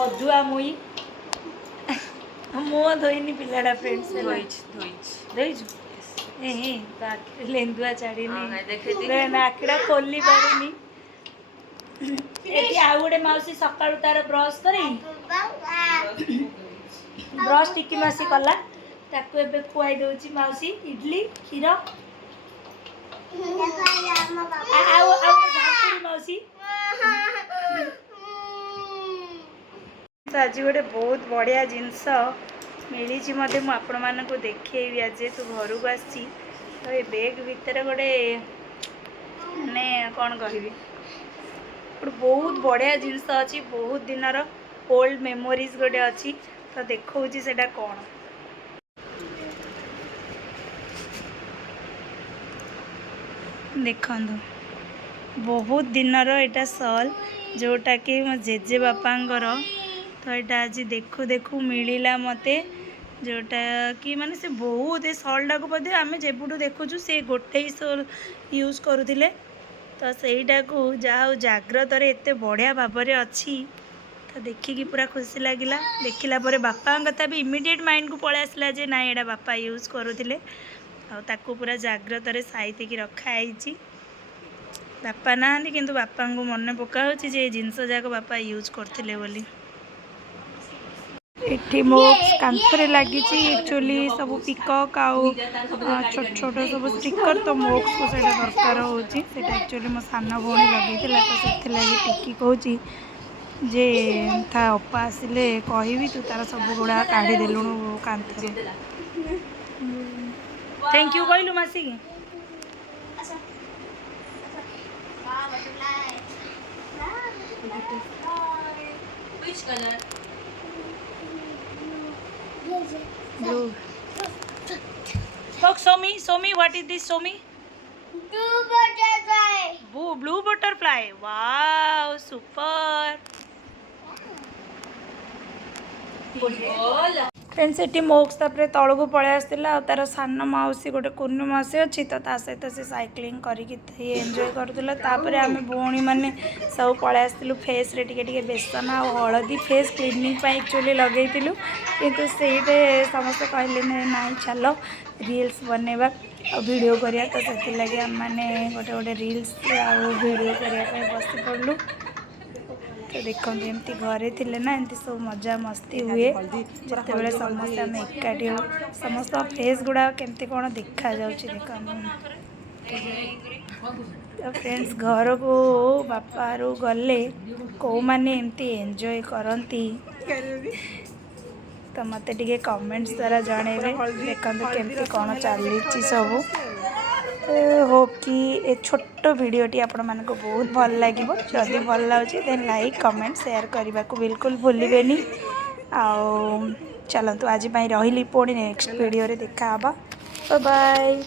अधुआ मुई मुँह धोईनी पिलाटा फ्रेंड्स लेंदुआ छाड़ी नाकड़ा खोली पारुनी आउ गोटे मौसी सकाळु तार ब्रश करी ब्रश टिकी मासी कला ताकू एबे खुआई दउची मौसी इडली खीर मौसी आज गोटे बहुत बढ़िया जिनस मिली मत आपण मानक देखी आज तू घर को आसी तो ये बैग भितर गोटे माने कौन कह बहुत बढ़िया जिनस अच्छी बहुत दिनर ओल्ड मेमोरीज गोटे अच्छी तो देखा सेटा कौन देखु बहुत दिनर एटा सल जोटा कि मो जेजे बापांगर तो यहाँ आज देखु देखु मिलला मते जोटा कि माने से बहुत ए सल्टा को बोधे आम जेबुठू देखुचु से गोटे ही सल यूज करुले तो सहीटा को जहाँ जाग्रत एत बढ़िया भाव में अच्छी तो देखिकी पूरा खुशी लगिला देखला बापा कथा भी इमिडिएट माइंड को पलि आसला जे ना यहाँ बापा यूज करुले आकु पूरा जाग्रत साइति की रखाई बापा ना किंतु बापा को मन पका जे जिनस जाक बापा यूज करते बोली एठी मोक्स कांथरे लगी एक्चुअली सब पिकॉक आउ छोट छोट सब स्टिकर तो मोक्स को सेटा दरकार होची सेटा एक्चुअली मो साना भौणी लगेइतिला तो सेथे लागि टिकी कहूची जे था अपा आसिले कहबी तू तार सब गुड़ा काढ़ी देलुणु कांथरे थैंक यू कहलु मासी की Which color? Blue. Look, show me, what is this? Show me. Blue butterfly. Blue butterfly. Wow, super. Football. Friends ये मोक्स तापर तल को पलि आसला तार सान मौसी गोटे कुनु मौसी अच्छी तो सहित से साइक्लिंग करके एंजॉय करूला तापर आम भौणी मैंने सब पलि आसलु फेस रे टिके बेसन आ हलदी फेस क्लीनिंग एक्चुअली लगेलु किंतु से समस्त कहले ना चल रील्स बनवा और वीडियो करिया तो से लगे आम मैंने गोटे गोटे रील्स आ वीडियो करने बस पड़लु तो देखो एमती घरे थिले ना एमती सब मजा मस्ती हुए जिते बड़े समस्त आम एकाठी हो समस्त फेस गुड़ा केमती कौन देखा जाऊँगी देख तो फ्रेंड्स घर को बापा गले कौ माने एमती एंजॉय करती तो मत टे कमेंट्स द्वारा जनइबे देखते केमती कौन चली सब होप कि ए छोट वीडियोटी आपण मानको बहुत भल लगे जदि भल लगे देन लाइक कमेंट शेयर करने को बिल्कुल भूलिबेनी आउ चलतु आज रही पुणी नेक्स्ट वीडियो रे देखा बाय बाय।